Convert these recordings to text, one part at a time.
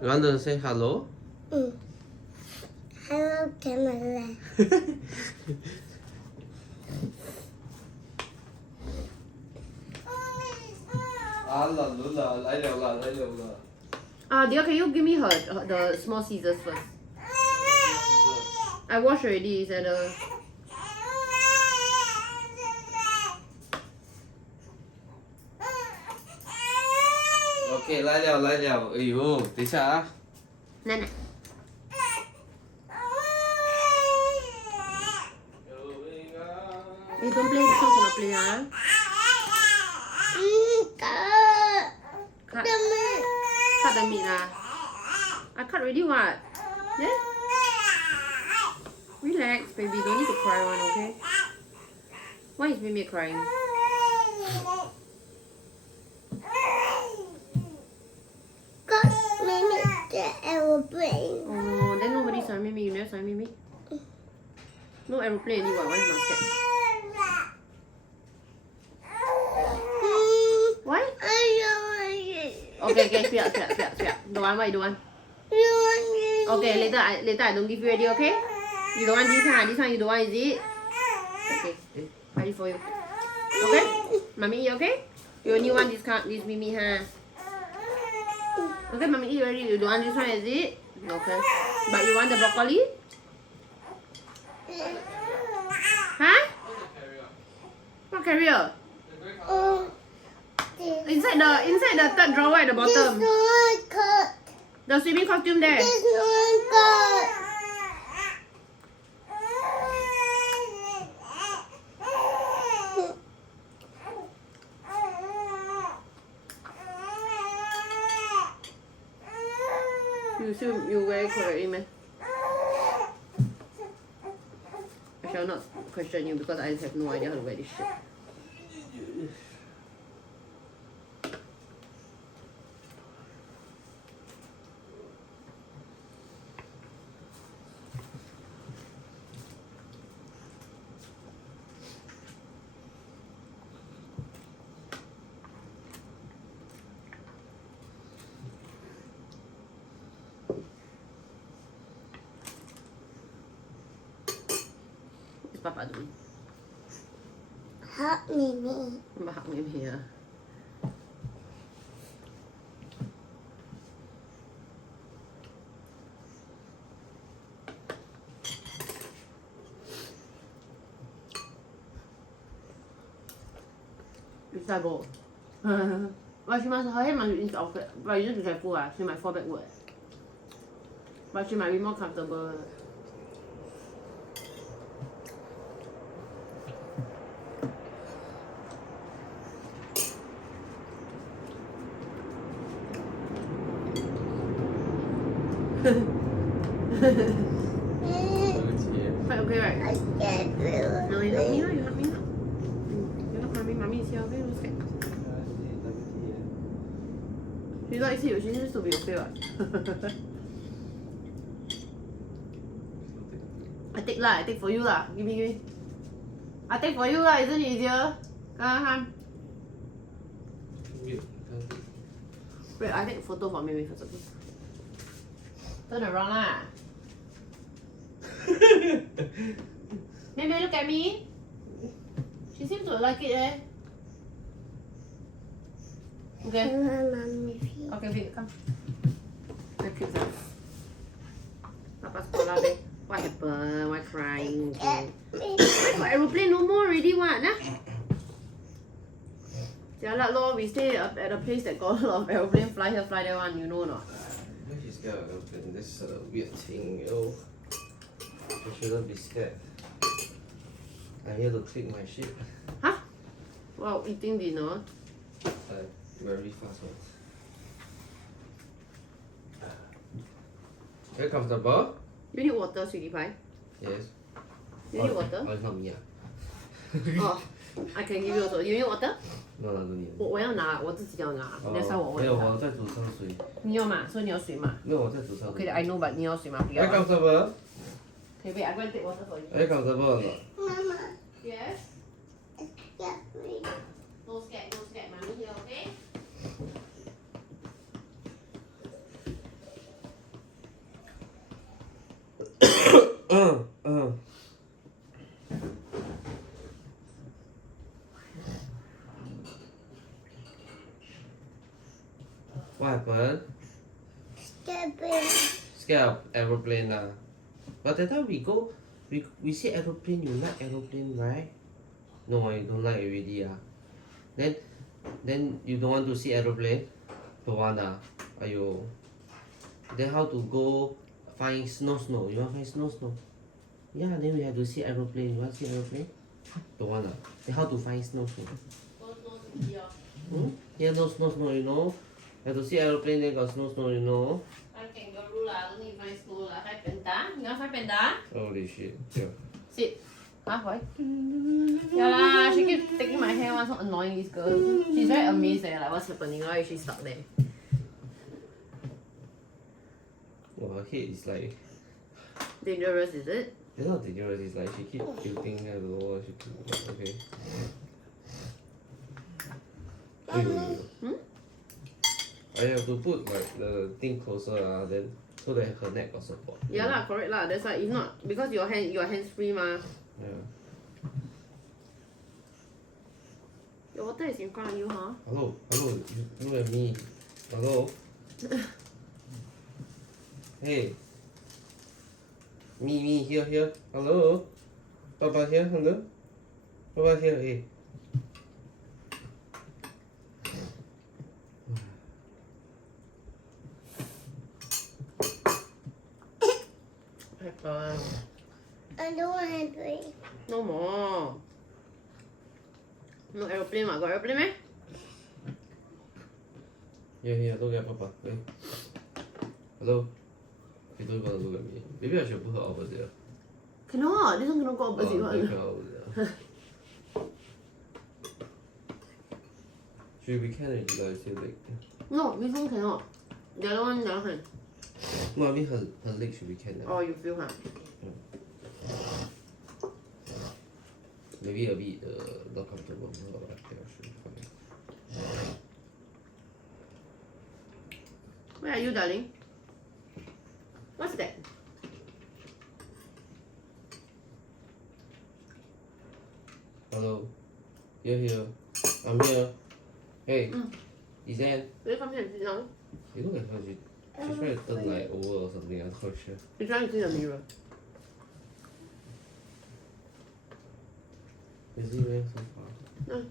You want to say hello? Hello, camera. Dear, can you give me the small scissors first? I wash already. It's at the. OK， 来了来了，哎呦，等一下啊。奶奶。You don't play, this song cannot play, huh? Cut. Cut the meat, ah. I cut already, what? Yeah? Relax, baby. Don't need to cry one, okay? Why is Mimi crying? Mimi, the aeroplane. Oh, then nobody saw Mimi. You never saw Mimi? No aeroplane anymore. Why you not scared? Why? Okay, speak up. Don't want, why you don't want? Okay, later I don't give you already, okay? You don't want this, huh? This one you don't want, is it? Okay, I eat for you. Okay? Mommy eat, okay? You only want this Mimi, huh? Okay, mommy eat already. You don't want this one, is it? Okay. But you want the broccoli? Huh? What carrier? Inside the third drawer at the bottom. The swimming costume there. You wear it correctly, man. I shall not question you because I have no idea how to wear this shit. What's Papa doing? Hug Mimi. Hug Mimi here. It's that bowl. But her head must be in the outfit. But you need to be careful, she might fall backward. But she might be more comfortable. Quite okay, right? I can't do it. No, you hug me now, you hug me now. You're not crying, mommy is here, okay? Don't scared. She likes you, she needs to be okay, what? I take lah, I take for you lah. Give me. I take for you lah, isn't it easier? Come. Wait, I take a photo for me first, okay? Turn around lah. Maybe look at me. She seems to like it, eh? Okay. Okay, wait, come. Very cute, huh? Papa sekolah deh. What happened? Why crying? Okay. Why got aeroplane no more already? What? Nah? Jialat lor, we stay at a place that got a lot of aeroplane fly here, fly there one. You know or not? She's scared of aeroplane. This weird thing, yo. You shouldn't be scared. I'm here to clean my shit. Huh? Wow, eating dinner. Very fast one. Very comfortable? You need water, sweetie pie? Yes. You need water? Oh, it's not me. Oh, I can give you also. You need water? No, no, don't need. 我要拿，我自己要拿。That's why 我没有，我在煮烧水。你要嘛？所以你要水嘛？没有，我在煮烧水。Okay, I know, but 你要水嘛？不要。 Are you comfortable? Okay, wait, I go and take water for you. Are you comfortable or not? Mama, Yes. get me. No scared, mommy here, okay? Scared of aeroplane lah. But that time we go, we see aeroplane. You like aeroplane, right? No, you don't like already ah. Then you don't want to see aeroplane? Don't want ah. Aiyo. Then how to go find snow? You want find snow? Yeah, then we have to see aeroplane. You want see aeroplane? Don't want ah. Then how to find snow? Here no snow, you know. Have to see aeroplane, then got snow, you know. Find kangaroo lah, don't need find snow lah. Find panda. You want find panda? Holy shit. Yeah. Sit. Huh, why? Yeah lah, she keep taking my hair. So annoying, this girl. She's very amazed like what's happening. Why is she stuck there? Well, her head is like, Dangerous, is it? it's not dangerous, it's like she keep tilting, I don't know what she keep, okay. I have to put like the thing closer then so that her neck got support. Yeah lah, correct lah. That's why if not because your hands free ma. Yeah. Your water is in front of you, huh? Hello, you look at me. Hello. Hey. Me here. Hello. Papa here. Hello. Papa here. Hey. Pepper. I don't want to play. No more. No aeroplane ma. Got aeroplane meh? Here. Look at Papa. Hey. Hello. You don't gonna look at me. Maybe I should put her over there. Cannot. This one cannot go opposite Oh, one. cannot over there. Should be can already lah, still leg. No, this one cannot. The other one, No, I mean her leg should be can now. Oh, you feel huh? Maybe a bit not comfortable, but I think I should be fine. Where are you, darling? What's that? Hello. Here. I'm here. Hey. Izan. Will you come here and sit down? You look at her, she's trying to turn like over or something, I'm not sure. She's trying to see the mirror. Is he wearing so far? No.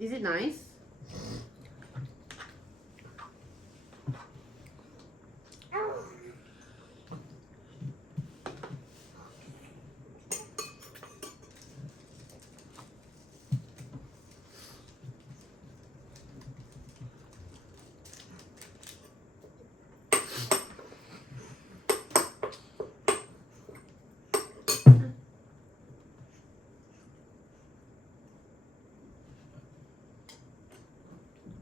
Is it nice?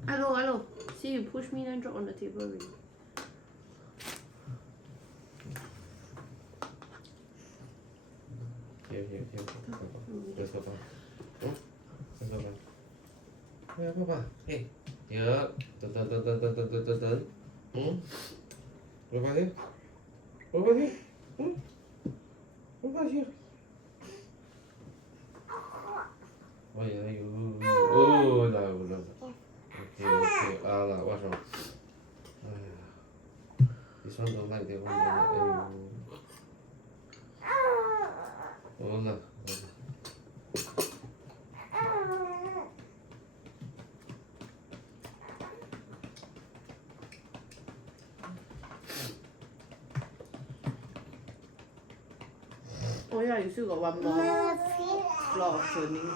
Hello. See, you push me then drop on the table already. Here. Where's Papa? Where's Papa? Where's Papa? Hey. Here. Dun. Papa here? Papa here? Papa here? Oh yeah, you. Oh, no. Okay. What's wrong? This one don't like, that one don't like. Oh, no. Oh yeah, you still got one more floor of turning.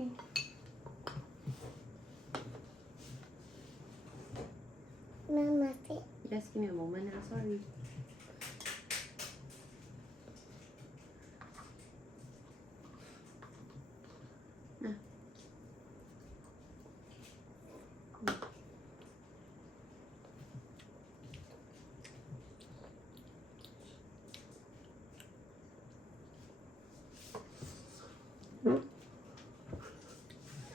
me. Mama, sit. Just give me a moment now. Sorry. Nah.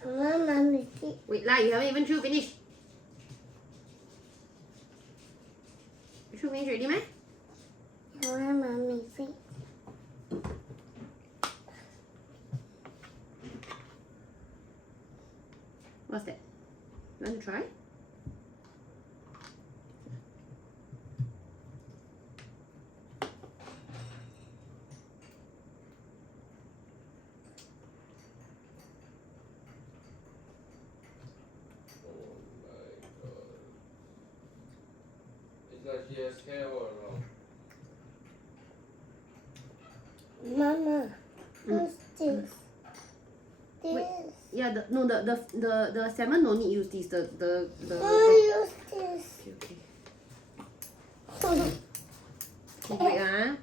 Mama, sit. Wait lah, you haven't even finished. You finish already, man? Mama, sit. What's that? You want to try? It's like she has hair all around. Mama, who's this? Wait. This. Yeah, the salmon no need use this. The Oh, use this. Okay. Wait ah.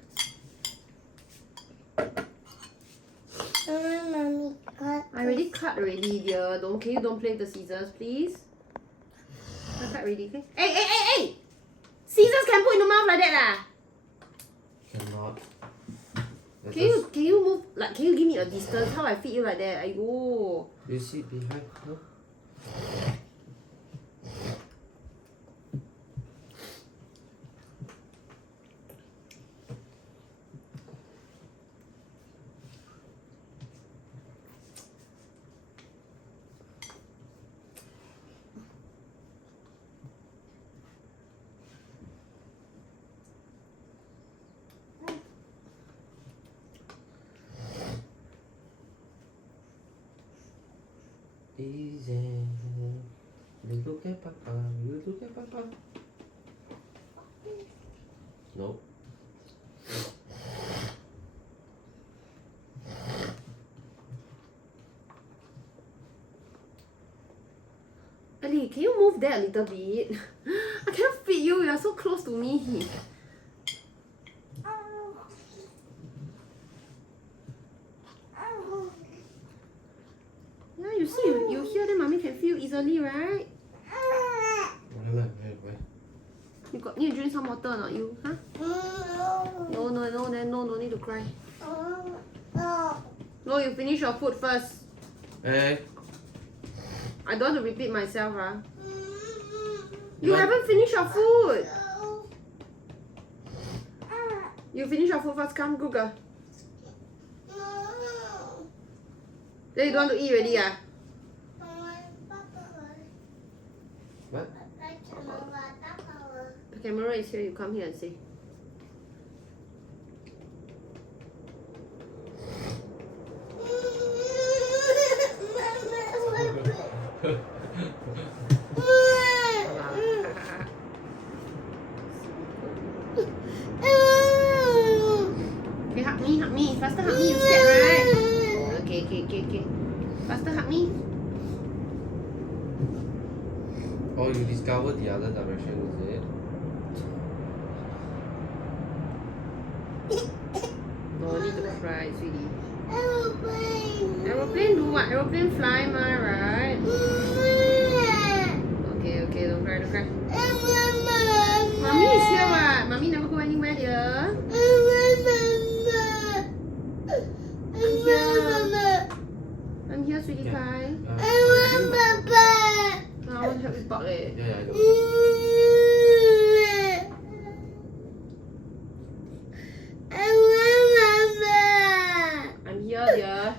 Mommy, cut. I already cut already, dear. Can you don't play with the scissors, please? I cut already, okay? Hey! Scissors can put in the mouth like that lah. Cannot. Can you move like? Can you give me a distance? How I feed you like that? Aiyo. You sit behind her. Easy. You look at Papa. You look at Papa. No. Ellie, can you move that a little bit? I cannot feed you. You are so close to me. Yeah, you see, you hear then mommy can feel easily, right? You need to drink some water or not, you? Huh? No, then no need to cry. No, you finish your food first. Eh? I don't want to repeat myself, huh? You haven't finished your food. You finish your food first, come, good girl. Then you don't want to eat already, ah? What? The camera is here, you come here and say. Okay, hug me. Faster hug me, you scared, right? Okay. Faster hug me. Oh, you discovered the other direction, is it? No need to cry, sweetie. Aeroplane. Aeroplane do what? Aeroplane fly, right? Okay, don't cry. Mommy is here, what? Mommy never go anywhere, dear. I'm here, sweetie pie. I want to help you bark, eh. Yeah, I know. I'm here, dear.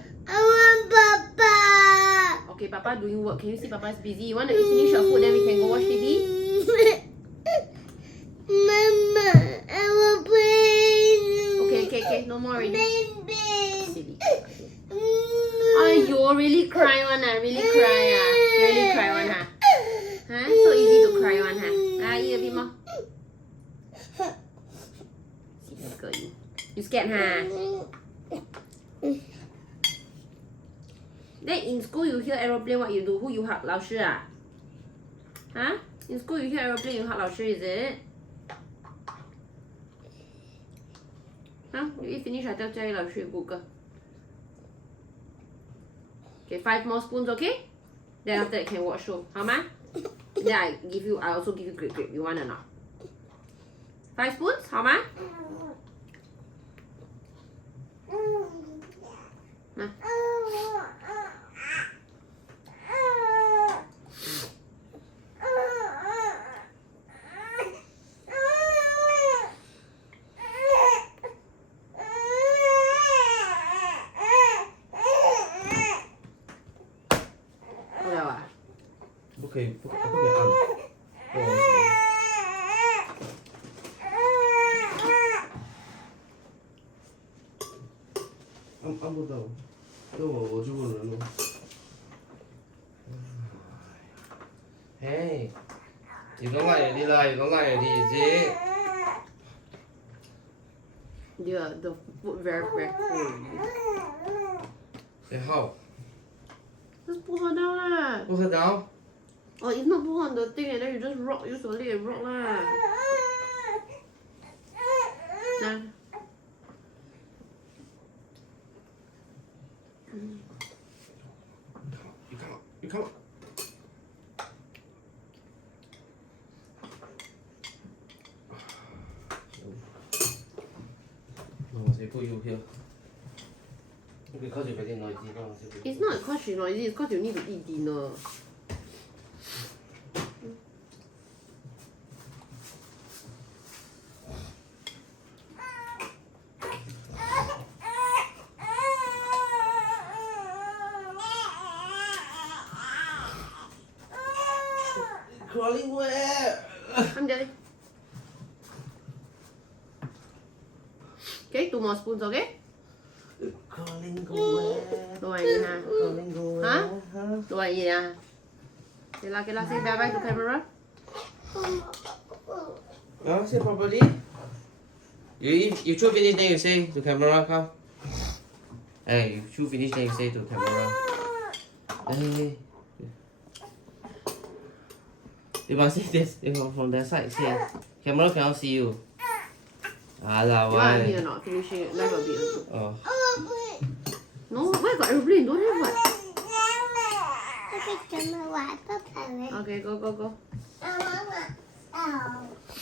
Okay, Papa doing work. Can you see Papa is busy? You want to finish your food, then we can go watch TV? Mama, aeroplane. Okay. No more already. Baby. Silly. You really cry one, really cry, really cry one, huh? So easy to cry one, huh? Eat a bit more. Silly girl, you scared, huh? Then in school you hear aeroplane, what you do? Who you hug? 老师啊? Huh? In school you hear aeroplane, you hug 老师, is it? Huh? You eat finish, I tell Jai 老师 Google. Okay, 5 more spoons, okay? Then after that you can watch show. 好吗? Then I also give you grape. You want or not? 5 spoons, 好吗? 那 够了啊？不可以按。哦。按不到，那我就不能了。Hey, you don't like Ellie lah? You don't like Ellie, is it? Yeah, the food very full. Say how? Just put her down lah. Put her down. Or if not put her on the thing and then you just rock, use your leg and rock lah. Nah. You come up. No, I say put you here. Because you're very noisy. No, I say put you. It's not because she's noisy, it's because you need to eat dinner. Crawling where? Come, Daddy. Okay, 2 more spoons, okay? Crawling go where? Don't want to eat, huh? Crawling go where? Huh? Don't want to eat, huh? Okay lah, say bye-bye to camera. Say properly. You chew finish then you say to camera, come. Hey, you chew finish then you say to camera. Hey. You must say this from that side, say. Camera cannot see you. Ah lah, You want to eat why? or not? Finishing it, left a bit. Oh. No, where got aeroplane? Don't have what? Okay, come on, what? Okay, go.